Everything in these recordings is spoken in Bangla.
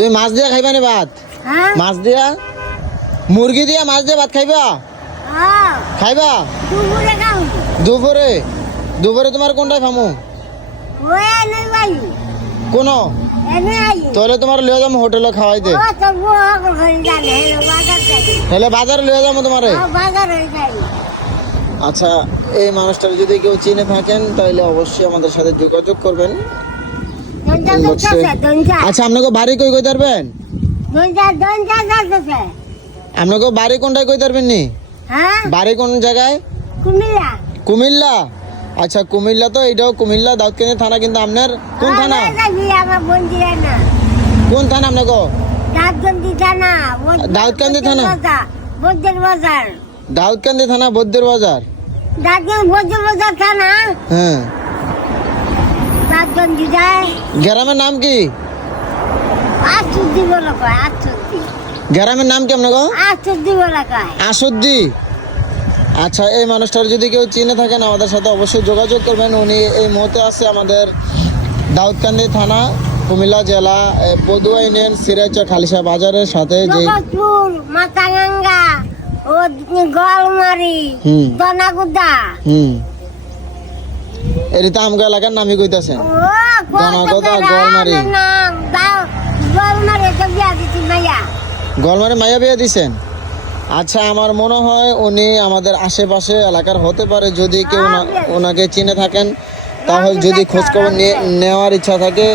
তুমি মাছ দিয়া খাইবা নি ভাত? হ্যাঁ মাছ দিয়া, মুরগি দিয়া মাছ দিয়া ভাত খাইবা? হ্যাঁ খাইবা দুপুরে খাও দুপুরে? দুপুরে তোমার কোনটাই খামু? ওই নই ভাই কোন? এনে আই তাহলে তোমার লিয়ে যাবো হোটেলে খাওয়াই দে। ও তো বুয়া করে জানে বাজার যাই তাহলে বাজারে লিয়ে যাবো তোমারে। বাজার হয়ে যাই আচ্ছা, এই মানুষটার যদি কেউ চিনে থাকেন তাহলে অবশ্যই আমাদের সাথে যোগাযোগ করবেন। দঞ্জা Inbox-এ। দঞ্জা দঞ্জা আচ্ছা, আপনাকে বাড়ি কই কই পারবেন? দঞ্জা দঞ্জা যাচ্ছে আপনাকে বাড়ি কোনটায় কই পারবেন নি? হ্যাঁ বাড়ি কোন জায়গায়? কুমিল্লা কুমিল্লা। আচ্ছা, কুমিল্লা তো এটাও কুমিল্লা দাউদকান্দি থানা, কিন্তু আপনার কোন থানা? আমার বন্ধুরা না কোন থানা আপনাকে? দাউদকান্দি থানা দাউদকান্দি থানা? বৌদ্ধের বাজার দাউদকান্দি থানা বৌদ্ধের বাজার। দাউদকান্দি বৌদ্ধের বাজার থানা হ্যাঁ। দাউদকান্দি যায় গ্রামের নাম কি? আটষট্টি বলে কয় আটষট্টি গ্রামের নাম কি আপনাকে? আটষট্টি বলে কয় আসুদ্দি। আচ্ছা, এই মানুষটার যদি কেউ চিনে থাকেন আমাদের সাথে অবশ্যই যোগাযোগ করবেন। উনি এই মুহূর্তে আছে আমাদের দাউদকান্দি থানা, কুমিল্লা জেলা, পদুয়া ইউনিয়ন, সিরাজচর খালিশা বাজারের সাথে যে জগৎপুর মাথাঙ্গা ও গোয়ালমারি হুম। দনাগুদা এটা তো আমগা এলাকার নামই কইতাছেন। ও দনাগুদা, গোয়ালমারি। নাম দাও গোয়ালমারি তো বিয়া দিছি মাইয়া গলমারে মাইয়া বিয়ে দিছেন? আচ্ছা, আমার মনে হয় উনি আমাদের আশেপাশে এলাকার হতে পারে। যদি কেউ ওনাকে চিনে থাকেন তাহলে যদি খোঁজখবর নেওয়ার ইচ্ছা থাকে,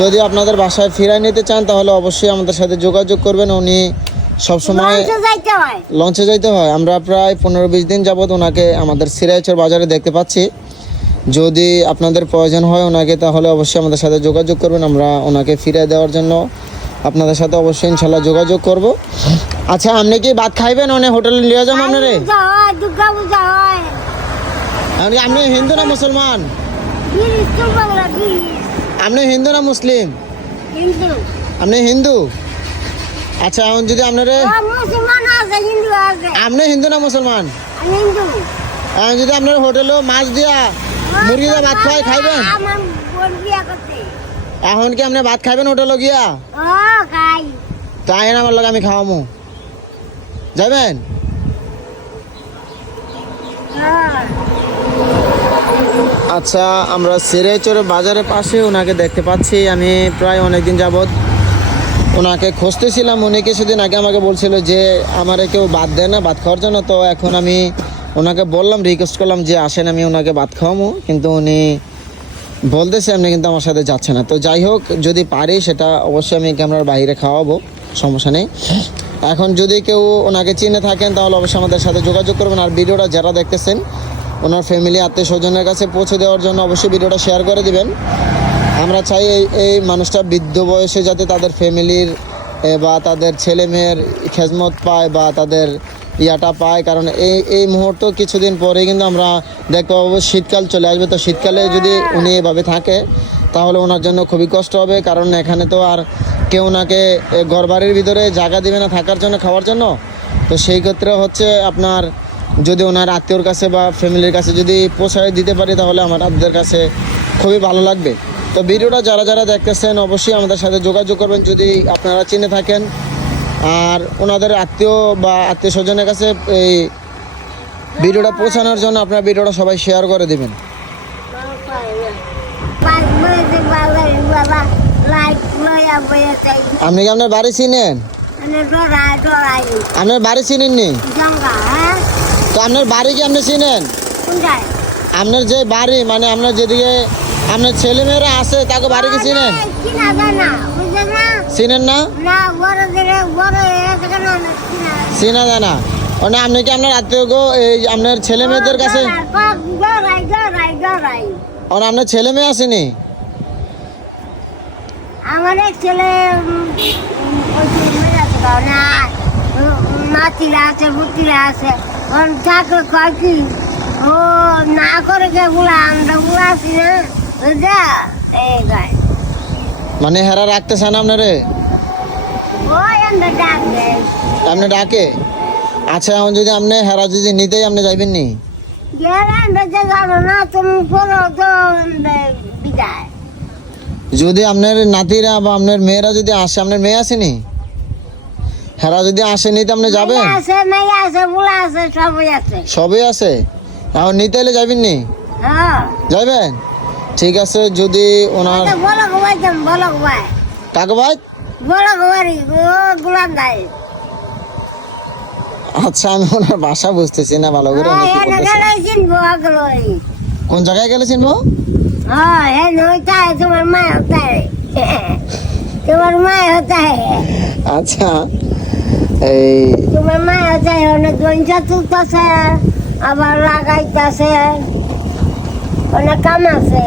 যদি আপনাদের বাসায় ফিরাই নিতে চান তাহলে অবশ্যই আমাদের সাথে যোগাযোগ করবেন। উনি সবসময় লঞ্চে যাইতে হয়। আমরা প্রায় 15-20 দিন যাবৎ ওনাকে আমাদের সিরাজচর বাজারে দেখতে পাচ্ছি। যদি আপনাদের প্রয়োজন হয় ওনাকে, তাহলে অবশ্যই আমাদের সাথে যোগাযোগ করবেন। আমরা ওনাকে ফিরিয়ে দেওয়ার জন্য আপনাদের সাথে অবশ্যই ইনশাল্লাহ যোগাযোগ করব। আচ্ছা, আপনি কি ভাত খাইবেন? ওনে হোটেলে নিয়ে যাবো আপনারে। দুর্গা পূজা হয় আপনি হিন্দু না মুসলমান? আপনি হিন্দু না মুসলিম? হিন্দু আপনি হিন্দু? আচ্ছা, এখন যদি আপনারে, মুসলমান আছে হিন্দু আছে আপনি হিন্দু না মুসলমান? হিন্দু এখন যদি আপনার হোটেলে মাছ দিয়া মুরগি দিয়া ভাত খাইবেন? আমার বোন বিয়া করতে এখন কি আপনি ভাত খাইবেন হোটেলে গিয়া? ও খাই তাই না, আমার লগে আমি খাওয়ামু, যাবেন? আচ্ছা, আমরা সিরাজচর বাজারের পাশে ওনাকে দেখতে পাচ্ছি। আমি প্রায় অনেকদিন যাবৎ ওনাকে খুঁজতেছিলাম। উনি কিছুদিন আগে আমাকে বলছিল যে আমারে কেউ ভাত দেয় না ভাত খাওয়ার জন্য। তো এখন আমি ওনাকে বললাম, রিকোয়েস্ট করলাম যে আসেন আমি ওনাকে ভাত খাওয়াবো, কিন্তু উনি বলতেছে আপনি কিন্তু আমার সাথে যাচ্ছে না। তো যাই হোক, যদি পারি সেটা অবশ্যই আমি ক্যামেরার বাইরে খাওয়াবো, সমস্যা নেই। এখন যদি কেউ ওনাকে চিনে থাকেন তাহলে অবশ্যই আমাদের সাথে যোগাযোগ করবেন। আর ভিডিওটা যারা দেখতেছেন ওনার ফ্যামিলি আত্মীয় স্বজনের কাছে পৌঁছে দেওয়ার জন্য অবশ্যই ভিডিওটা শেয়ার করে দিবেন। আমরা চাই এই মানুষটা বৃদ্ধ বয়সে যাতে তাদের ফ্যামিলির বা তাদের ছেলে মেয়ের খেজমত পায় বা তাদের ইয়াটা পায়। কারণ এই মুহূর্ত কিছুদিন পরে কিন্তু আমরা দেখতে পাবো শীতকাল চলে আসবে। তো শীতকালে যদি উনি এভাবে থাকে তাহলে ওনার জন্য খুবই কষ্ট হবে। কারণ এখানে তো আর কেউ ওনাকে ঘরবাড়ির ভিতরে জায়গা দেবে না থাকার জন্য, খাওয়ার জন্য। তো সেই ক্ষেত্রে হচ্ছে আপনার যদি ওনার আত্মীয়র কাছে বা ফ্যামিলির কাছে যদি পৌঁছায় দিতে পারি তাহলে আমাদের কাছে খুবই ভালো লাগবে। তো ভিডিওটা যারা যারা দেখতেছেন অবশ্যই আমাদের সাথে যোগাযোগ করবেন যদি আপনারা চিনে থাকেন। আর ওনাদের আত্মীয় বা আত্মীয় স্বজনের কাছে এই ভিডিওটা পৌঁছানোর জন্য আপনারা ভিডিওটা সবাই শেয়ার করে দেবেন। আপনি কি আপনার বাড়ি চিনেন? আপনার বাড়ি চিনেননি? তো আপনার বাড়ি কি আপনি চিনেন? আপনার যে বাড়ি মানে আপনার যেদিকে আপনার ছেলে মেয়েরা আছে তাকে বাড়ি কি চিনেন? চিনেন না? চিনা যায় না? মানে আপনি কি আপনার আত্মীয় এই আপনার ছেলে মেয়েদের কাছে আপনার ছেলে মেয়ে আসেনি? আমার এক ছেলে মাতিরা আছে বুতিরা আছে চাকরি কয় কি ও না করে কে গুলা আমরা গুলা আছি না এই গায় মানে হেরা রাখতে চান আপনারে? ওই আমরা ডাকে আপনি ডাকে? আচ্ছা, এখন যদি আপনি হেরা যদি নিতেই আপনি যাইবেন নি? গেলে আমরা যে যাবো না তুমি পড়ো তো বিদায়। যদি আপনার নাতিরা বা আপনার মেয়েরা যদি আসে, আপনার মেয়ে আসেনি, হেরা যদি আসেনি তো আপনি যাবেন? মেয়ে আছে, বুলা আছে, সবই আছে। সবই আছে, এখন নিতে এলে যাবেন নি? হ্যাঁ। যাবেন, ঠিক আছে। যদি ওনার বলো ভাই, বলো ভাই, কাকু ভাই, বলো ভাই, গুলাম ভাই। আচ্ছা, আমি ওনার ভাষা বুঝতেছি না ভালো করে, উনি কি বলতেছে। চিনবো আগলোই। কোন জায়গায় গেলে চিনবো? হ্যাঁ, হ্যাঁ, ওইটাই তোমার মা হতা है। তোমার মা হতা है। আচ্ছা, এই তোমার মা হতা है, অনেক গঞ্জা তুলতেছে, আবার লাগাইতেছে, অনেক কাম আছে।